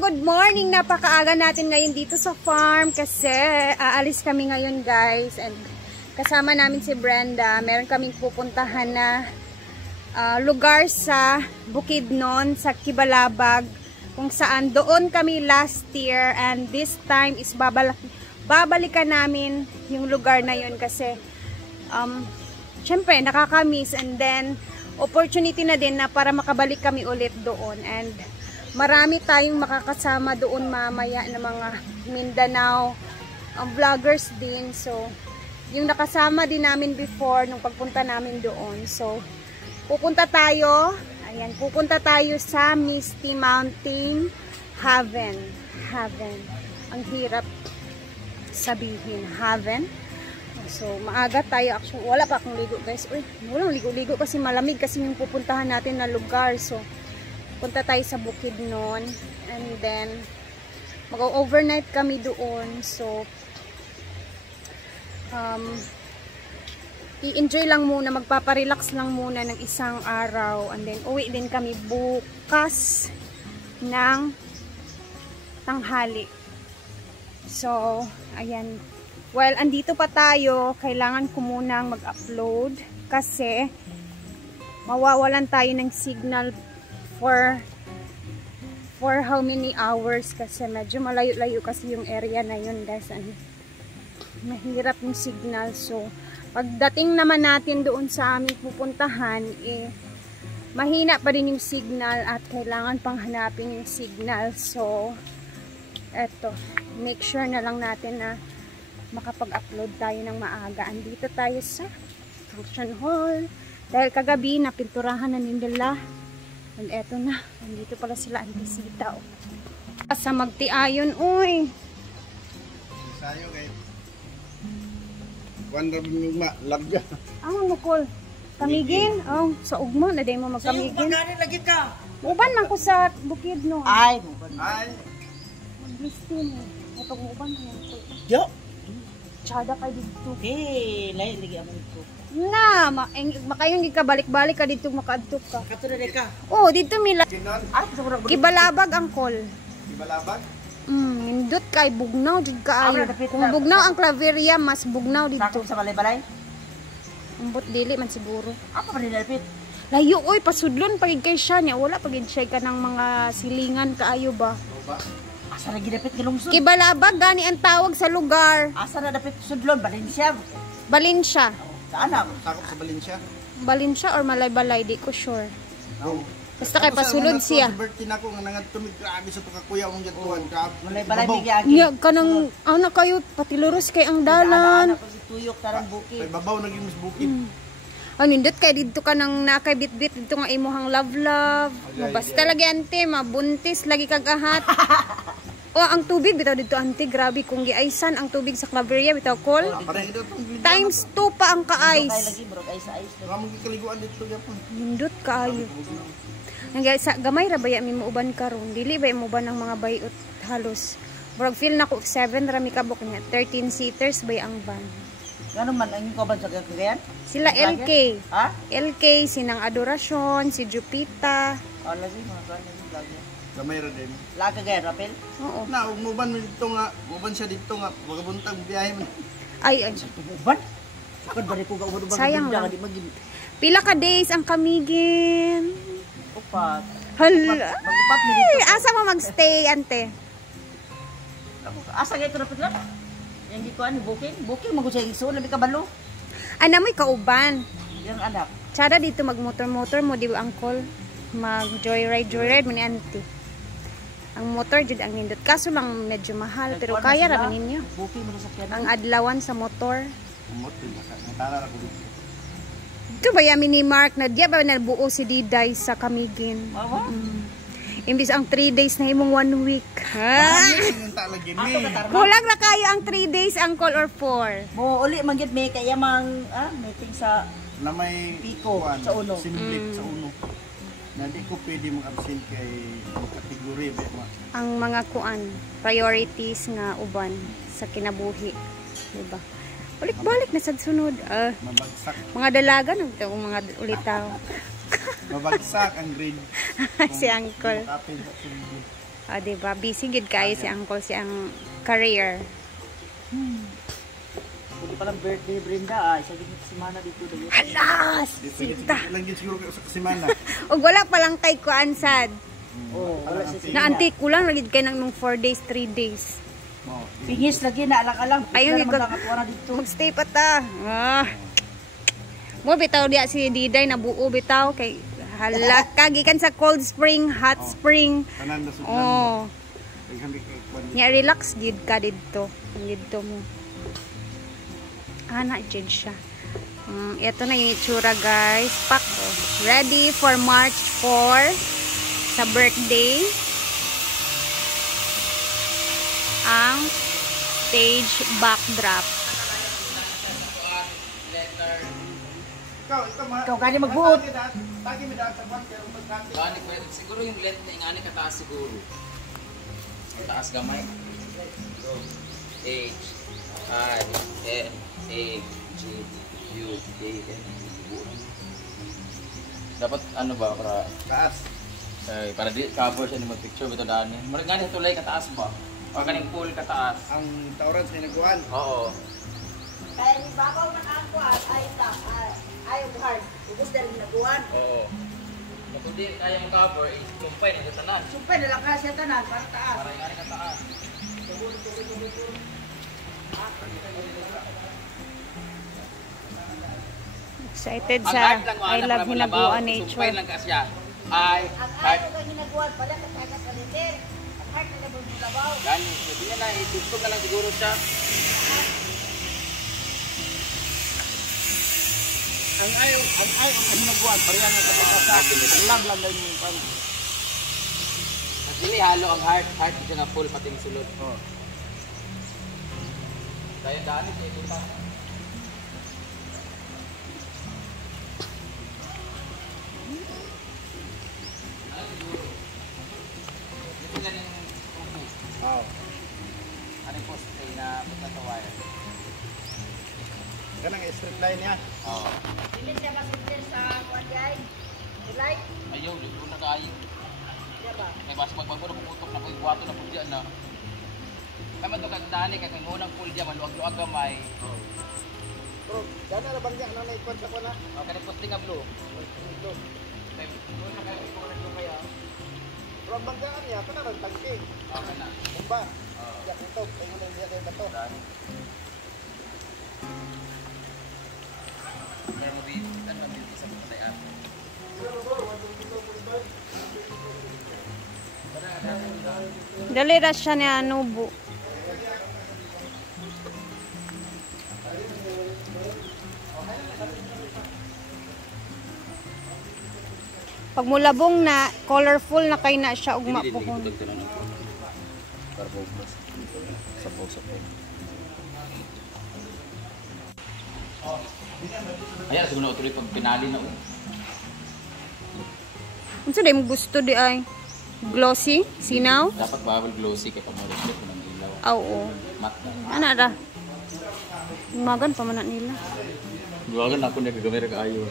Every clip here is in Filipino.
good morning. Napakaaga natin ngayon dito sa farm kasi aalis kami ngayon guys. And kasama namin si Brenda. Meron kaming pupuntahan na lugar sa Bukidnon, sa Kibalabag. Kung saan doon kami last year. And this time is babalikan namin yung lugar na yun kasi syempre nakakamiss. And then opportunity na din na para makabalik kami ulit doon. And marami tayong makakasama doon mamaya na mga Mindanao vloggers din. So, yung nakasama din namin before nung pagpunta namin doon. So, pupunta tayo. Ayan, pupunta tayo sa Misty Mountain Haven. Haven. Ang hirap sabihin. Haven. So, maaga tayo. Actually, wala pa akong ligo guys. Uy, walang ligo-ligo kasi malamig kasi yung pupuntahan natin na lugar. So, punta tayo sa Bukidnon and then mag-overnight kami doon. So i-enjoy lang muna, magpaparelax lang muna ng isang araw and then uwi din kami bukas ng tanghali. So ayan, while andito pa tayo, kailangan ko munang mag-upload kasi mawawalan tayo ng signal for how many hours kasi medyo malayo-layo kasi yung area na yun guys. Mahirap yung signal. So pagdating naman natin doon sa aming pupuntahan mahina pa din yung signal at kailangan pang hanapin yung signal. So eto, make sure na lang natin na makapag-upload tayo ng maaga. Andito tayo sa function hall dahil kagabi napinturahan na nila. And eto na, nandito pala sila antisita. Sa magtiayon, uy. Sayo kay Wanda bimigma, labya. Ang mukol. Kamigin? Oh, sa ugmo na day mo magkamigin. Sayo magani lagi ka. Uban man ko sa Bukidnon. Ay, uban. Ay. Maglistin. Ito uban ko. Yo. Tsada kay dito. Eh, lain lagi amon ko. Na, makayon ka balik-balik ka dito makaadto ka. Kato na ka. Oh, dito mila. Ah, sa murag Kibalabag ang call. Kibalabag? Hindot kay bugnaw jud kaayo. Kung bugnaw ang Claveria, mas bugnaw dito. Sakop sa balay-balay. Ambot dili man siguro. Apa pa nilapit? Layo oy, pasudlon pagid kay siya niya. Wala pagid siya ka ng mga silingan kaayo ba. Asa na gidapit kilungsod? Kibalabag gani ang tawag sa lugar. Asa na dapit sudlon Valencia? Valencia. Saan na? Sakop sa Valencia. Valencia or Malay-Balay, di ko sure. No. Basta kay pasulod siya. Birthday nako nga nangat tumig grabe sa tukakuya mong gatuan ka. Malay-balay bigyan. Nya kanang ana kayo patiluros kay ang dalan. Ana tuyok tarang bukid. Kay babaw naging mas bukid. Ang nindot kay dito ka nang nakay bit-bit dito nga imuhang love. Basta lagi ante mabuntis lagi kag ahat. O ang tubig bitaw dito ante, grabe kung giaisan ang tubig sa Claveria bitaw kol. Times 2 pa ang Kay ka-ice. lagi bro ice ice. Nga mong gikaliguan dito gyapon. Nindot kaayo. Sa gamay ra baya mi muuban karon. Dili ba mo uban ang mga bayot halos. Murag feel nako 7 ra mi kabok niya. 13 seaters bay ang van. Ngano man ang ko ba sa Cagayan? Sila LK. Ha? LK sinang Adorasyon, si Jupita. Oh, lagi mga kanan vlog niya. Gamay ra din. La Cagayan rapel? Oo. Na umuban man dito nga, umuban siya dito nga, magabuntag biyahe man. Ay. Uban? Sakad ba ko ga uban? Sayang lang. Di magin. Pila ka days ang kamigin. Upat. Hala. Mag-upat mi Ay, dito. asa mo magstay ante? Asa gay rapel lang? Yang di ko ani booking mo ko sa iso labi ka balo. Ana mo'y kauban. Yang anak. Tsada dito magmotor-motor mo di ba angkol? Mag-joyride mo ni auntie. Ang motor jud ang nindot. Kaso lang medyo mahal pero kaya ra man ninyo. Booking mo sa sakyan. Ang adlawan sa motor. Umot din natara ra ko dito. Ito ba yung mini Mark na diya ba nabuo si Diday sa Kamigin? Mawa? Imbis ang 3 days na himong 1 week. Ha? Yung ta lagi mi. Kulang na kayo ang 3 days uncle or 4. Mo uli man gid may kaya mang meeting sa Na may Pico, kuwan, sa uno. Simplip sa uno. Na di ko pwede mag-absent kay kategory ba ma. Ang mga kuan, priorities nga uban sa kinabuhi. Diba? Balik-balik na sa sunod. Mabagsak. Mga dalaga, mga ulitaw. Mabagsak ang grade. Si uncle. Kapin sa sunod. Diba? Busy gid kayo si Uncle, si ang career. Hindi palang birthday Brenda isa din semana dito dayo. Halas! Sita. Lang gid siguro sa kasimana. Ug wala palang kay kuan sad. Wala sa Na antik ko lang lagid kay nang 4 days, 3 days. Pingis lagi na alang-alang. Ayun, naman nakatuwa na dito. Magstay pa ta. Mo bitaw diya si Diday na buo bitaw kay hala kagikan sa cold spring, hot spring. Tanan na sudlan. Oh. Daghan di kay kwan. Nya relax gid ka didto. Didto mo. Na dyan siya. Ito na yung itsura guys. Pack oh. Ready for March 4 sa birthday. Ang stage backdrop. Ikaw kanya magbuot. Tagi mi daan sa kwan kay magkati. Siguro yung length na ingani kataas siguro. Kataas gamay. H, I, N, A, G, U, A, N. Dapat ano ba para Taas. para di cover siya ni mag-picture bito daan. Murag ngani tulay kataas ba? O kaning pool kataas. Ang tauran sa nagawan. Oo. Kaya ni babaw na kakuan ay hard. Ubos dali naguan. Oo. Kung di kaya mag-cover, sumpay nito tanan. Sumpay na lang kasi tanan para taas. Para ingani kataas. Excited sa I Love Hinaguan Nature. Sumpay lang kasi siya. Ay, heart. Ayaw ka ginaguan pala kasi sa liter. Ang heart na nabang labaw. Gani, sabi niya na, itugtog na lang siguro siya. Ang ang nagawan pareha nga sa pagkasa. Lang lang yung pan. At dili halo ang heart siya na full pati ng sulod. Oh. Kaya daan siya ito pa. Wow. Ano yung post na punta sa wire? Kanang straight line niya. Oo. Hindi siya makikita sa kuan guy. Light. Ayaw, dito na kayo. Diba ba? May basta pagpagpuro puputok na po yung buwato na po dyan na. Kaya man ito kagdaan kaya kung unang pool dyan, maluwag-luwag gamay. Bro, dana na bangya na may kwan sa kwan na. O, kaya posting nga blue. Ito. Kaya doon na kayo ipong kaya. Bro, ang banggaan niya kana nang tangke. Okay na. Kumba. Ya ito, tayo na niya kay bato. Pero mo din, ano din sa pagkatayaan. Dali ra siya ni Anubo. Pag mulabong na, colorful na kay na siya ugma pohon. Para focus. Sapaw-sapaw. Ayan, siguro na utuloy pag pinali na. Unsa day mo gusto di ay? Glossy? Sinaw? Dapat bawal glossy kay pamoroslet ko ng ilaw. Oo. Mat na. Ana ra. Magan pa man na nila. Duwagan ako nagagamit ka ayo.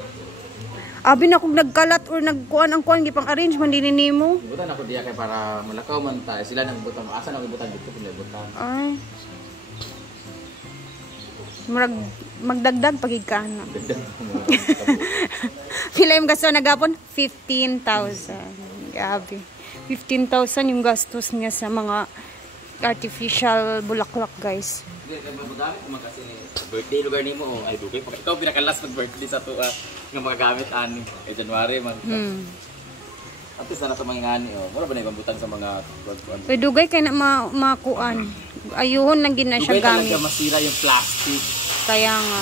Abi na kung nagkalat or nagkuan ang kuan gipang arrange man din nimo. Butan ako diya kay para malakaw man ta. Sila nang butang asa nang butang dito kun butang. Ay. Murag magdagdag pagig ka na. Pila yung gasto nagapon? 15,000. Grabe. 15,000 yung gastos niya sa mga artificial bulaklak, guys. Hindi, kaya magagamit naman kasi birthday lugar ni mo. Ay, dugay. Ikaw pinakalas mag-birthday sa to nga magagamit ani. Kay January man. At least na ito mga ingani. Wala ba na ibang butang sa mga kuan? Pero dugay kay na makuan. Ayuhon lang gina siya Dugay gamit. talaga masira yung plastic. Kaya nga.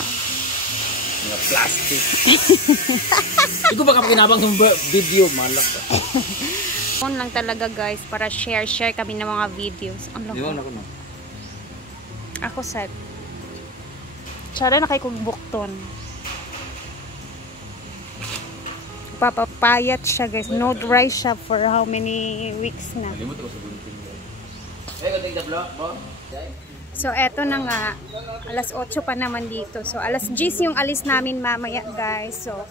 Mga plastic. Ikaw baka pakinabang yung video, malak ka. Phone lang talaga guys para share kami ng mga videos. Ang Di ba lako. ako no? Ako sad. Tsara na kay kong bukton. Papapayat siya guys. No dry siya for how many weeks na. Malimot ako sa bunting. Eh, kung take the vlog, bo? So eto na nga. Alas 8 pa naman dito. So alas 10 yung alis namin mamaya guys. So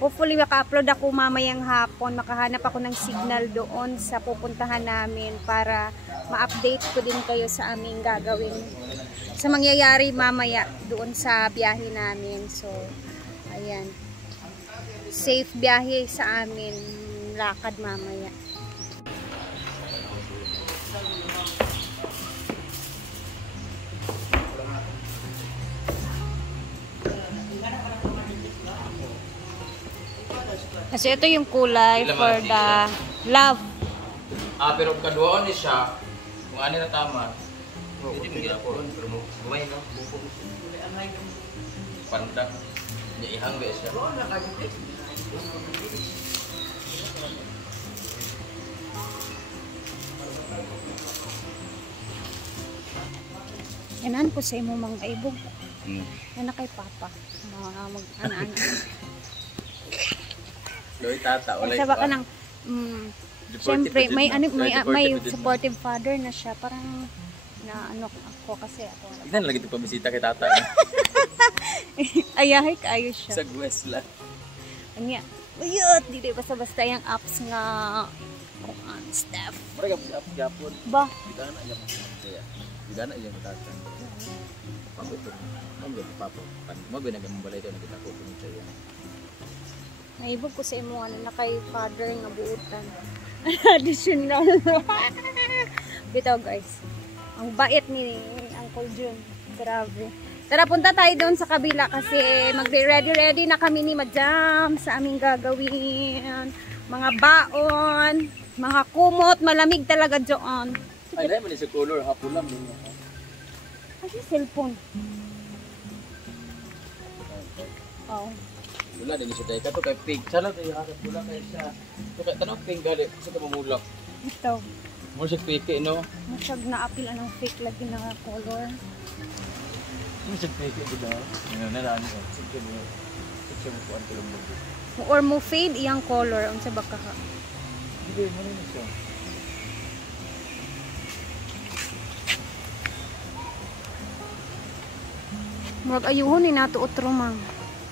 Hopefully maka-upload ako mamayang hapon, makahanap ako ng signal doon sa pupuntahan namin para ma-update ko din kayo sa aming gagawin, sa mangyayari mamaya doon sa biyahe namin. So ayan, safe biyahe sa amin, lakad mamaya. Kasi ito yung kulay for the love. Pero kaduaon ni siya, kung ano na tama, hindi mo ginapon. Pero gumay, no? Panda. Niya ihang ba siya? Yanan po sa imo mga ibog. Yan na kay Papa. Mag-ana-ana. Loy tata, wala Sa baka ng siyempre may supportive father na siya, parang na ano ako kasi ako. Tignan lagi ito pabisita kay tata. Ayahay kaayo siya. Sa Westland. Anya, uyot, di basta-basta yung apps nga on staff. Mara gapon. Ba? Bigana yang saya. Bigana yang tata. Papa ito. Ang gabi papa. Mo binagang balay ito nakita ko kung siya. Naibog ko sa imo ano na kay father nga buutan. Additional. Bitaw guys. Ang bait ni Uncle Jun. Grabe. Tara punta tayo doon sa kabila kasi magre-ready na kami ni Madam sa aming gagawin. Mga baon, mga kumot, malamig talaga doon. Ay, dahil man sa color, hapulam din. Kasi cellphone. Oh. Wala din siya dahil. Kato kay pink. Sana tayo hakat pula kayo siya. Ito kay tanong pink gali. Kasi ka mamulak. Ito. Mo siya peke, no? Masyag na-appeal anong fake lagi na color. Mo siya peke, di ba? Ano na lang. Sige mo. Sige mo po ang tulong mo. Or mo fade iyang color. Unsa ba ka? Hindi, mo rin siya. Murag ayuhon ni nato utro mang.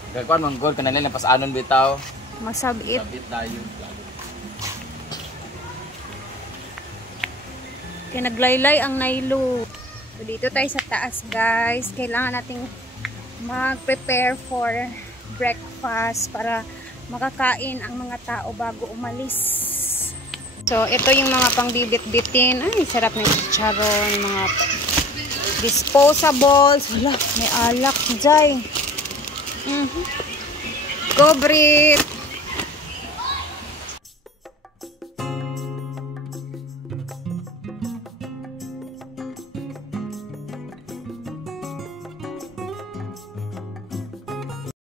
Gagawin mang goal kanila lang pasanon bitaw. Masabit. Sabit tayo. Kaya naglaylay ang nailo. So, dito tayo sa taas guys. Kailangan nating mag-prepare for breakfast para makakain ang mga tao bago umalis. So ito yung mga pangbibit-bitin. Ay, sarap ng chicharon. Mga disposables. Wala, may alak dyan. Go Brit!